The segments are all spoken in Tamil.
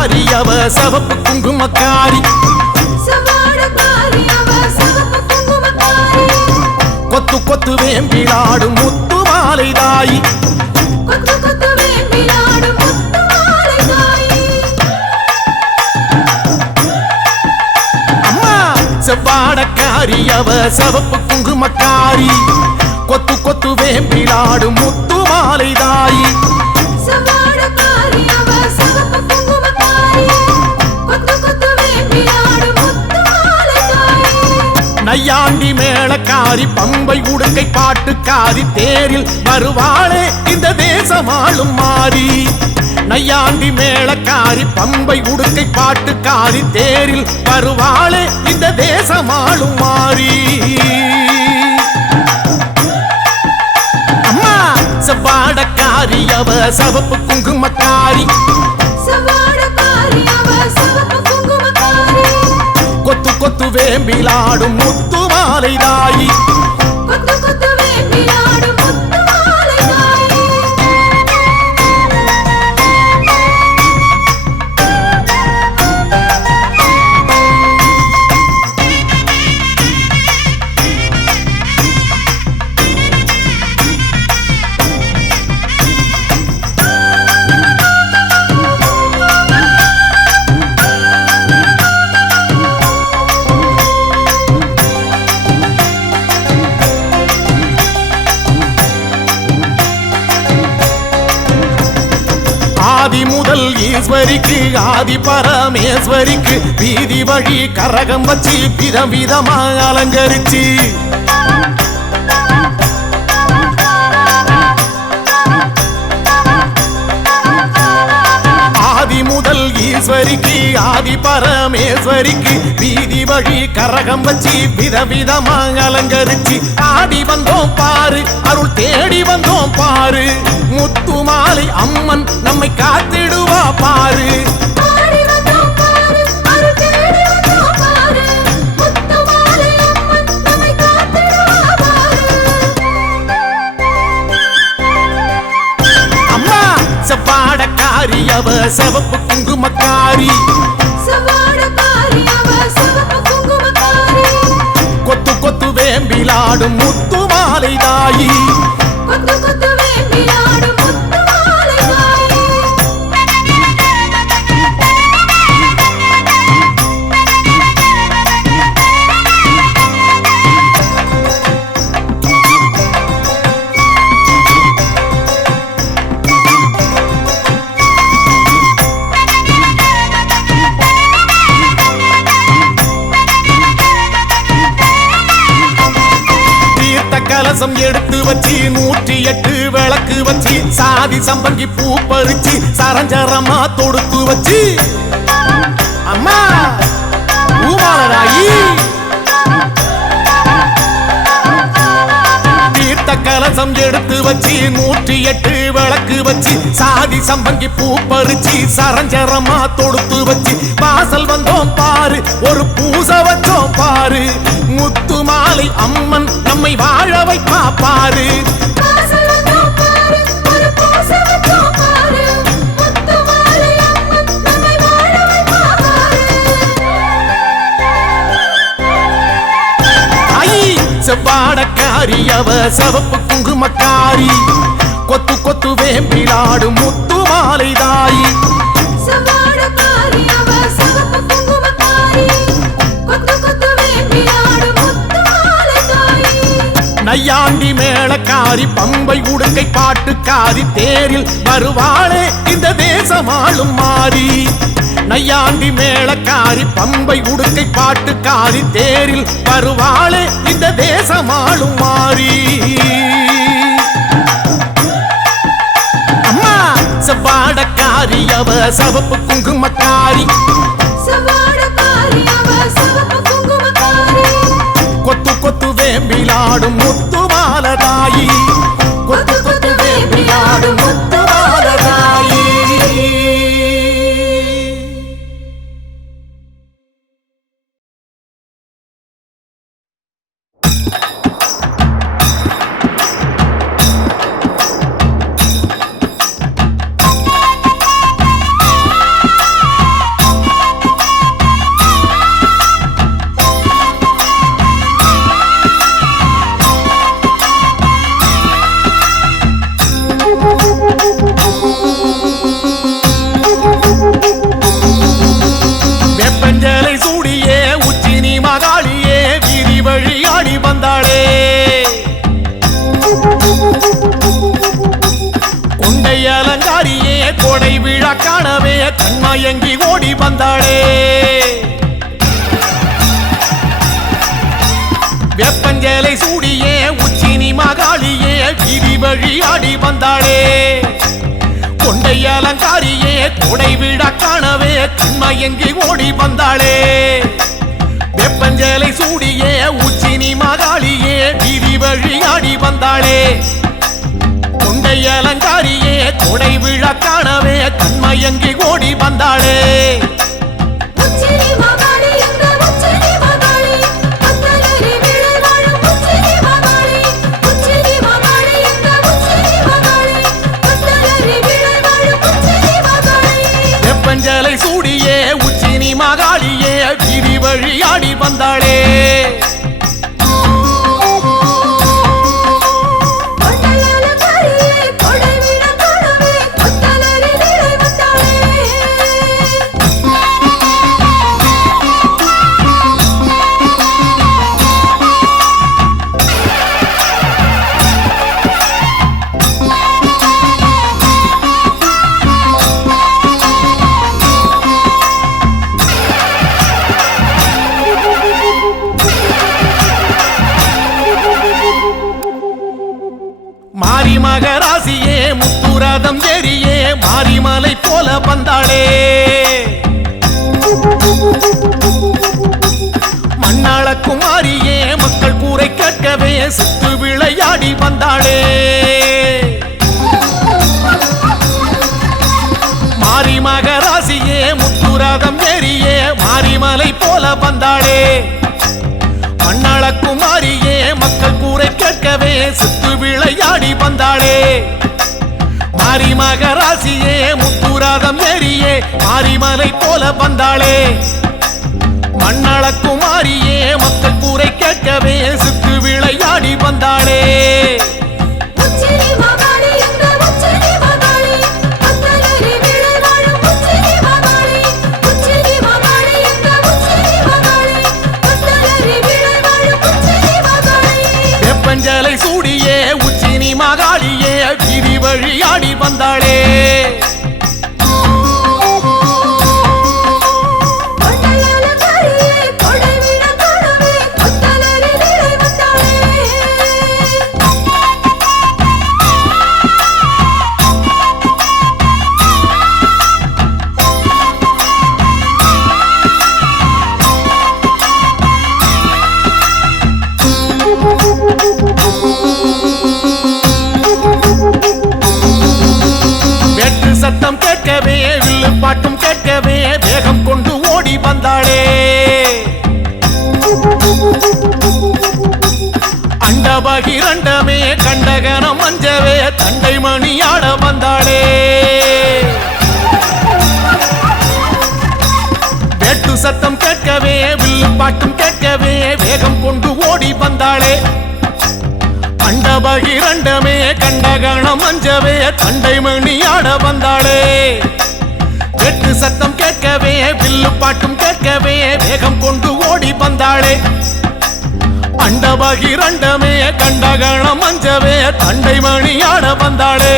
சவாடக்காரி அவ சவப்பு குங்குமக்காரி கொத்து கொத்து வேம்பிலாடும் முத்து மாலை தாயி அம்மா சவாடக்காரி அவ சவப்பு குங்குமக்காரி கொத்து கொத்து வேம்பிலாடும் முத்து மாலை தாயி நையாண்டி மேளக்காரி பம்பை உடுக்கை பாட்டுக்காரி தேரில் வருவாளே இந்த தேசமாளும் மாறி நையாண்டி மேளக்காரி பம்பை உடுக்கை பாட்டுக்காரி தேரில் வருவாளே இந்த தேசமாளும் மாறி அம்மா சவாடக்காரி அவ சவப்பு குங்குமக்காரி கொத்து கொத்து வேம்பிலாடும் முத்து மாலை தாயி ஆதி முதல் ஈஸ்வரிக்கு ஆதி பரமேஸ்வரிக்கு வீதி வழி கரகம் வச்சு விதம் விதமா அலங்கரிச்சு ஆதி முதல் ஈஸ்வரிக்கு ஆதி பரமேஸ்வரிக்கு வீதி வழி கரகம் வச்சு விதவிதமா அலங்கரிச்சு ஆடி வந்தோம் பாரு அருள் தேடி வந்தோம் பாரு முத்து மாலை அம்மன் நம்மை காத்திடுவா பாரு அம்மா சவாடக்காரி அவ சவப்பு குங்குமக்காரி கொத்து கொத்து வேம்பிலாடும் முத்து மாலை தாயி கலசம் எடுத்து வச்சு 108 விளக்கு வச்சு சாதி சம்பங்கி பூ பறிச்சு சரஞ்சரமா தொடுத்து வச்சு அம்மா பூமாலராயி தீர்த்த கலசம் எடுத்து வச்சு 108 விளக்கு வச்சு சாதி சம்பங்கி பூ பறிச்சு சரஞ்சரமா தொடுத்து வச்சு வாசல் வந்தோம் பாரு ஒரு பூசை வச்சோம் பாரு முத்து மாலை அம்மன் நம்மை வாழ வைப்பா பாரு செவ்வாடக்காரி அவ சவப்பு குங்குமக்காரி கொத்து கொத்து வேம்பிலாடும் முத்து மாலை தாயி நையாண்டி மேளக்காரி பம்பை உடுக்கை பாட்டுக்காரி தேரில் வருவாளே இந்த தேசமாளும் மாறி நையாண்டி மேளக்காரி பம்பை உடுக்கை பாட்டுக்காரி தேரில் வருவாளே இந்த தேசமாளும் மாறி அம்மா சவாடக்காரி அவ சவப்பு குங்குமக்காரி கொத்து கொத்து வேம்பிலாடும் முத்து மாலை தாயி கொத்து கொத்து வேம்பிலாடும் முத்து மாலை தாயி வெப்பஞ்சேலை சூடியே உச்சினி மகாளியே வீதி வழி ஆடி வந்தாளே கொண்டை அலங்காரியே கொடை விட காணவே கண்மயங்கி ஓடி வந்தாளே வெப்பஞ்சேலை சூடியே உச்சினி மகாளியே வீதி வழி ஆடி வந்தாளே கொண்டை அலங்காரியே கொடை விழ காணவே கண்மயங்கி ஓடி வந்தாளே வெப்பஞ்சேலை சூடியே உச்சினி மகாளியே வீதி வழி ஆடி வந்தாளே மாரி மகராசியே முத்துரதம் ஏறியே மாரிமலை போல வந்தாளே மண்ணாள குமாரியே மக்கள் கூரை கேட்கவே சுத்து விளையாடி வந்தாளே மாரி மகராசியே முத்துரதம் ஏறியே மாரிமலை போல வந்தாளே மண்ணாள குமாரியே மக்கள் கூரை கேட்கவே சுத்து விளையாடி வந்தாளே மாரி மகராசியே முத்துரதம் ஏறியே மாரிமலை போல வந்தாளே மண்ணாள குமாரியே மக்கள் கூரை கேட்கவே சுத்து விளையாடி வந்தாளே வெப்பஞ்சேலை சூடியே உச்சினி மகாளியே வீதி வழி ஆடி வந்தாளே சத்தம் கேட்கவே வில்லு பாட்டும் கேட்கவே வேகம் கொண்டு ஓடி வந்தாளே அண்டபகிரண்டமே கண்டகனம் மஞ்சவே தண்டை மணியாட வந்தாளே வேட்டு சத்தம் கேட்கவே வில்லு பாட்டும் கேட்கவே வேகம் கொண்டு ஓடி வந்தாளே அண்டபகிரண்டமே கண்டகணம் மஞ்சவே தண்டை மணியாட வந்தாளே வெட்டு சத்தம் கேட்கவே வில்லு பாட்டும் கேட்கவே வேகம் கொண்டு ஓடி வந்தாளே அண்டபகிரண்டமே கண்டகணம் மஞ்சவே தண்டை மணியாட வந்தாளே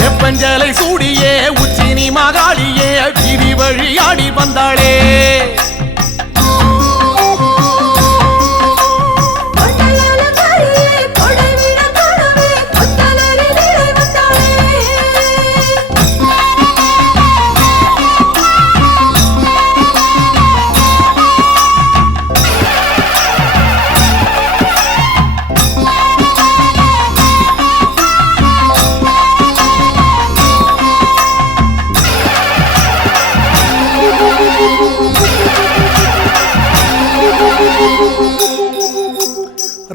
வெப்பஞ்சேலை சூடியே உச்சினி மகாளியே வீதி வழி ஆடி வந்தாளே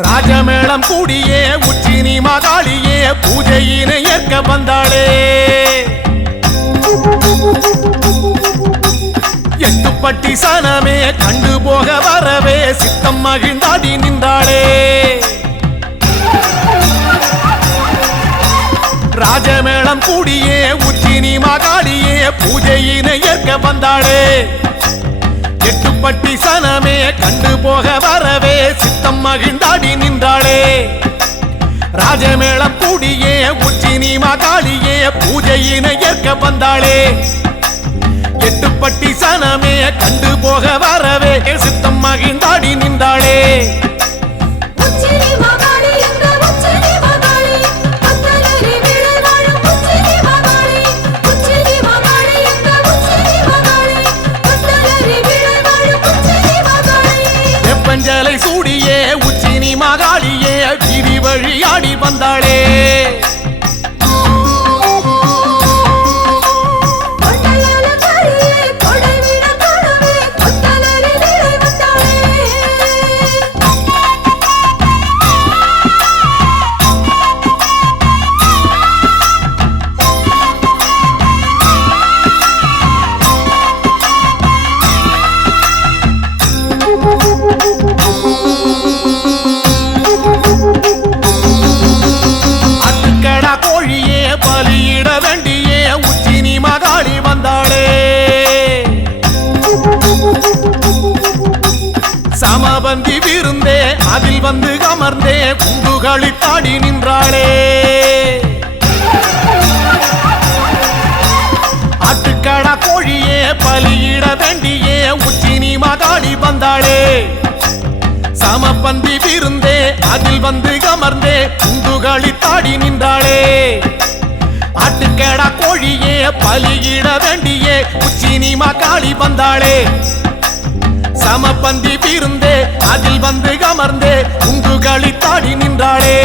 ராஜமேளம் கூடியே உச்சினி மகாளியே பூஜையினை ஏற்க வந்தாளே எட்டுப்பட்டி சனமே கண்டு போக வரவே சித்தம் மகிழ்ந்தாடி நின்றாளே ராஜமேளம் கூடியே உச்சினி மகாளியே பூஜையினை ஏற்க வந்தாளே எட்டுப்பட்டி சனமே கண்டு போக வரவே சித்தம் மகிழ்ந்தாடி நின்றாளே வாஜமேளம் கூடியே உச்சினி மகாளியே பூஜையினை ஏற்க வந்தாளே எட்டுப்பட்டி சனமே கண்டு போக வரவே சித்தம் மகிழ்ந்தாடி நின்றாளே வெப்பஞ்சலை சூடியே உச்சினி மகாளியே வீதி வழியாடி வந்தாளே சமபந்தி விருந்தே அதில் வந்து அமர்ந்தே குண்டுகளித்தாடி நின்றாளே ஆட்டுக்கடா கோழியே பலியிட வேண்டியே உச்சினி மகாளி வந்தாளே சமபந்தி விருந்தே அதில் வந்து அமர்ந்தே குண்டுகளித்தாடி நின்றாளே ஆட்டுக்கடா கோழியே பலியிட வேண்டியே உச்சினி மகாளி வந்தாளே சமபந்தி விருந்தே அதில் வந்து அமர்ந்தே குண்டுகளித்தாடி நின்றாளே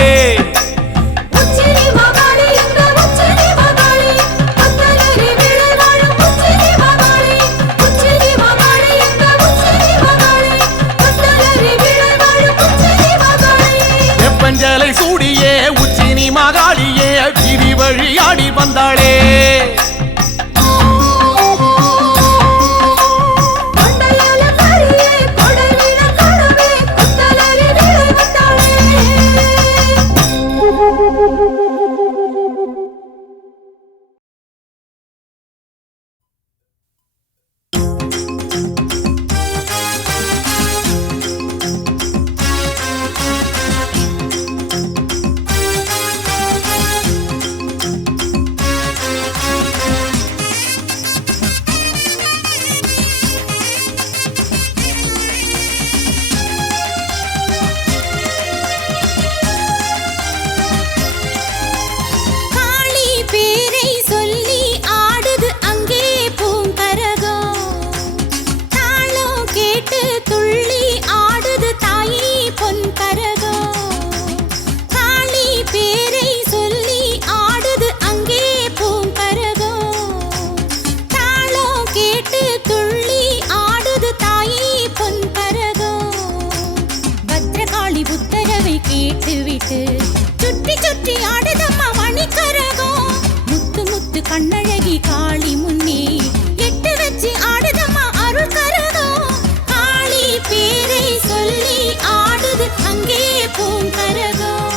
வெப்பஞ்சலை சூடியே உச்சினி மகாளியே வீதி வழியாடி வந்தாளே கண்ணழகி காளி முன்னே எட்டு வச்சு ஆடுதம்மா அருள் கரகம் காளி பேரை சொல்லி ஆடுது அங்கே பூங்கரகம்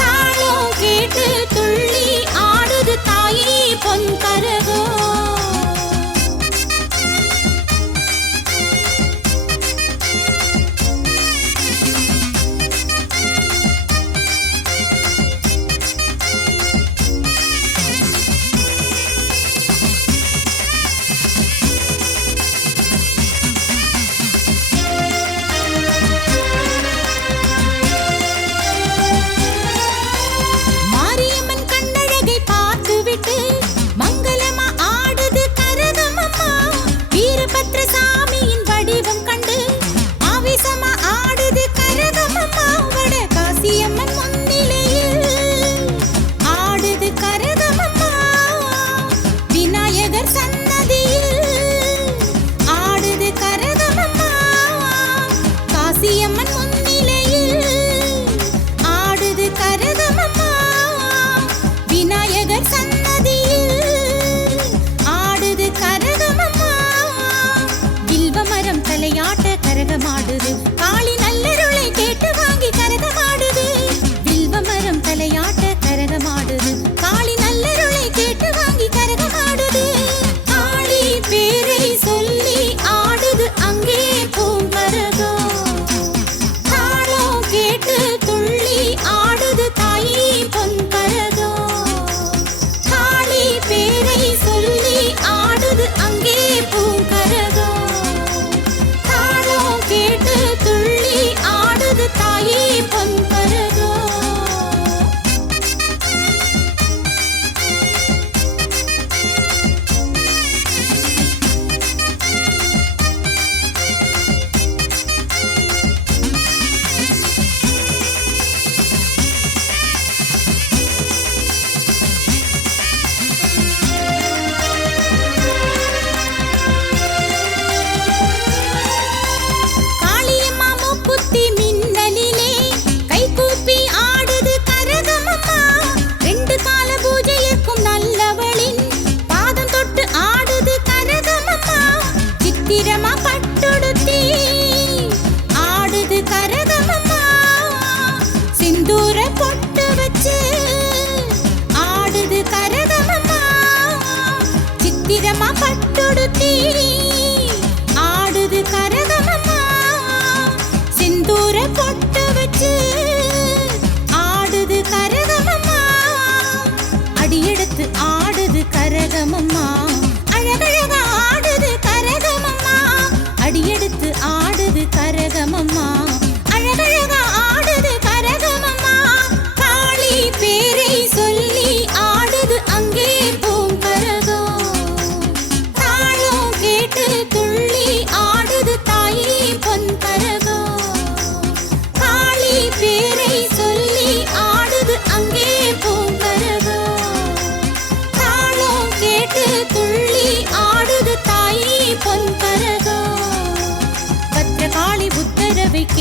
தாளம் கேட்டு துள்ளி ஆடுது தாயே பொன்கரகம்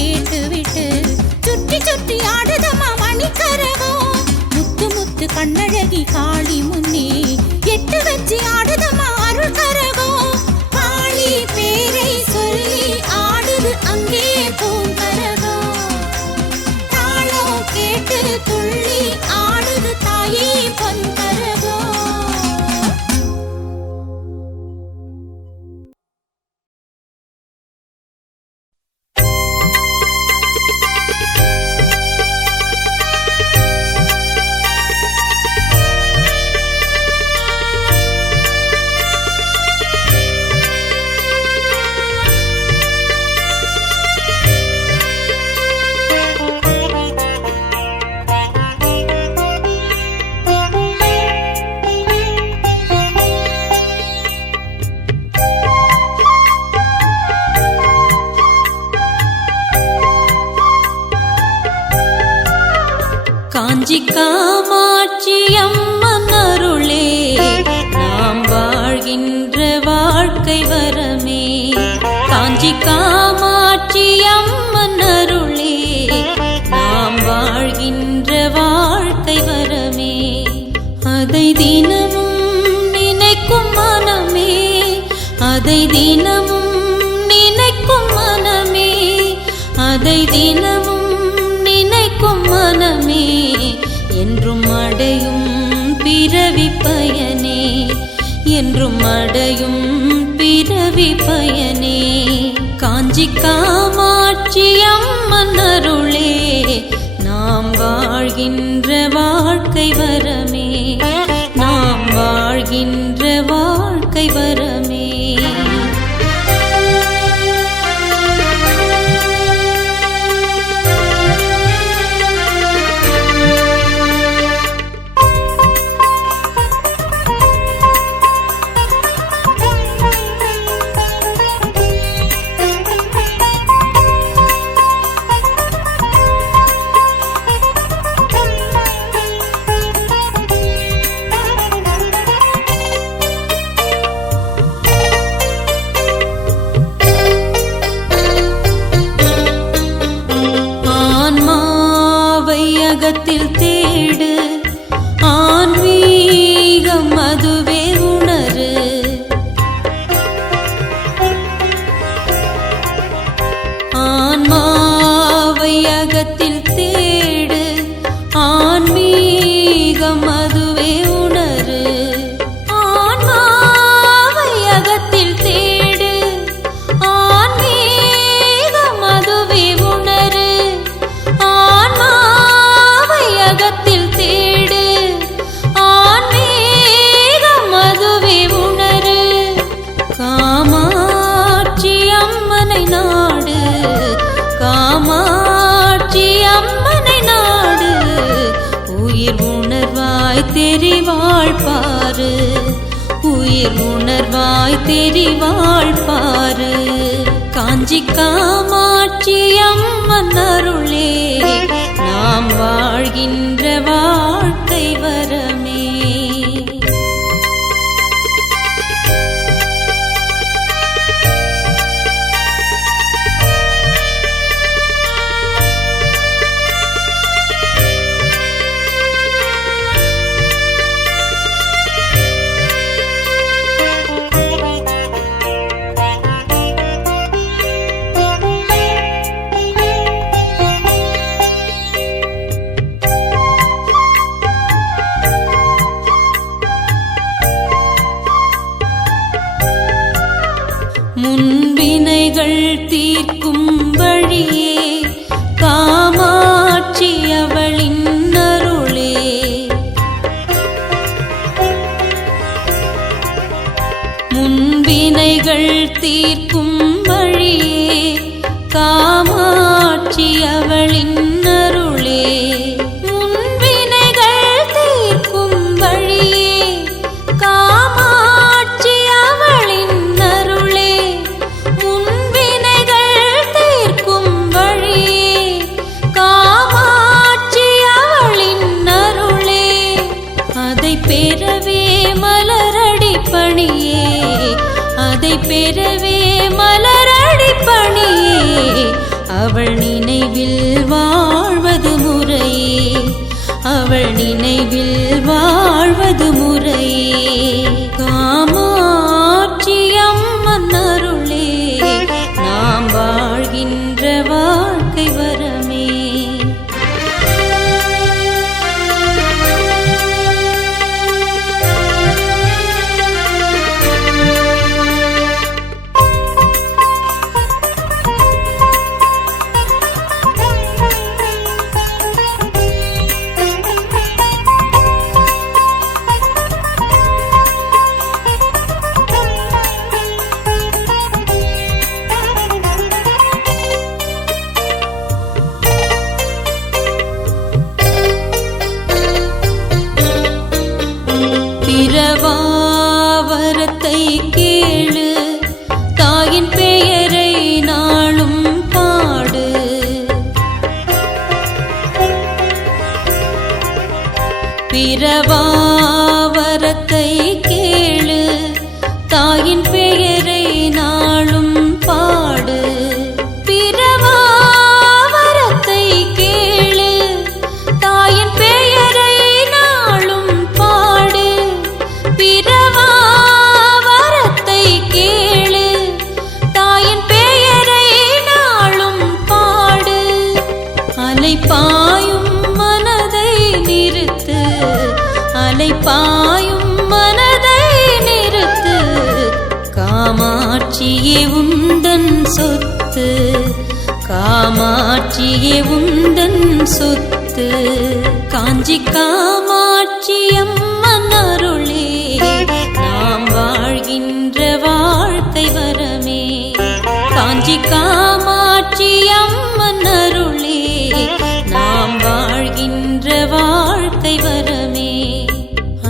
கேட்டுவிட்டு சுற்றி சுற்றி ஆடுதம்மா மணிக்கரகம். முத்து முத்து கண்ணழகி காளி முன்னே எட்டு வச்சு ஆடுதம்மா அருள் கரகம். காளி பேரை சொல்லி ஆடுது அங்கே பூங்கரகம். தாளம் கேட்டு துள்ளி ஆடுது தாயே பொன்கரகம். காஞ்சி காமாட்சி அம்மன் அருளே நாம் வாழ்கின்ற வாழ்க்கை வரமே. காஞ்சி காமாட்சி அம்மன் அருளே நாம் வாழ்கின்ற வாழ்க்கை வரமே. அதை தினமும் நினைக்கும் மனமே, அதை தினமும் நினைக்கும் மனமே, அதை தினமும் நினைக்கும் மனமே என்றும் அடையும் பிறவி பயனே, என்றும் அடையும் பிறவி பயனே. காஞ்சி காமாட்சி அம்மன் அருளே நாம் வாழ்கின்ற வாழ்க்கை வரமே, நாம் வாழ்கின்ற வாழ்க்கை வரமே. அகத்தில் தேடு ஆன்மீகம் அதுவே உணரு. ஆன்மாவை அகத்தில் தேடு ஆன்மீகம் அதுவே உணரு. ஆன்மாவை அகத்தில் தேடு ஆன்மீகம் அதுவே உணரு. அகத்தில் தேடு ஆன்மீகம் அதுவே உணரு. காமாட்சி அம்மனை நாடு, காமாட்சி அம்மனை நாடு. உயிர் உணர்வாய் தெரிவாள் பாரு, உயிர் உணர்வாய் தெரிவாள் பாரு. காஞ்சி காமாட்சி அம்மன் அருளே நாம் வாழ்கின்ற வாழ்க்கை வரமே. முன்வினைகள் தீர்க்கும் வழியே காமாட்சி அவளின் அருளே. முன்வினைகள் தீர்க்கும் வழியே காமாட்சி அவளின் அருளே. முன்வினைகள் தீர்க்கும் வழியே காமாட்சி அவளின் அருளே. முன்வினைகள் தீர்க்கும் வழியே காமாட்சி அவளின் அருளே. அதை பெறவே மலரடி பணியே, அதை பெறவே மலரடி பணியே அவள் அவள் நினைவில் வாழ்வது முறையே. காமாட்சி அம்மன் அருளே நாம் வாழ்கின்ற வாழ்க்கை வரமே. பிரபாவரத்தை கேளு, தாயின் பெயரை நாளும் பாடு. பிரபாவரத்தை கேளு, தாயின் பெயரை நாளும் பாடு. பிரபாவரத்தை கேளு, தாயின் பெயரை நாளும் பாடு. பிரபாவரத்தை கேளு, தாயின் பெயரை நாளும் பாடு. அலைபாயும் மனதை நிறுத்து, அலைபாயும் மனதை நிறுத்து. காமாட்சியே உந்தன் சொத்து, காமாட்சியே உந்தன் சொத்து. காஞ்சி காமாட்சி அம்மன் அருளே நாம் வாழ்கின்ற வாழ்க்கை வரமே. காஞ்சி காமாட்சி அம்மன் அருளே நாம் வாழ்கின்ற வாழ்க்கை வரமே.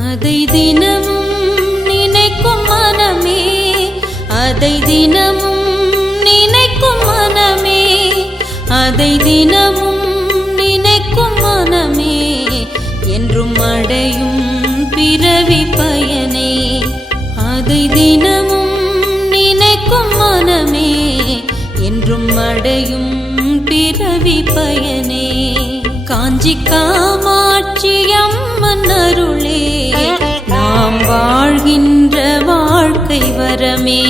அதை தினமும் நினைக்கும் மனமே, அதை தினமும் நினைக்கும் மனமே, அதை தினமும் நினைக்கும் மனமே. என்றும் அடையும் பிறவி பயனே, அதை தினமும் நினைக்கும் மனமே. என்றும் அடையும் பிறவி பயனே. காஞ்சி காமாட்சி அம்மன் அருளே நாம் வாழ்கின்ற வாழ்க்கை வரமே.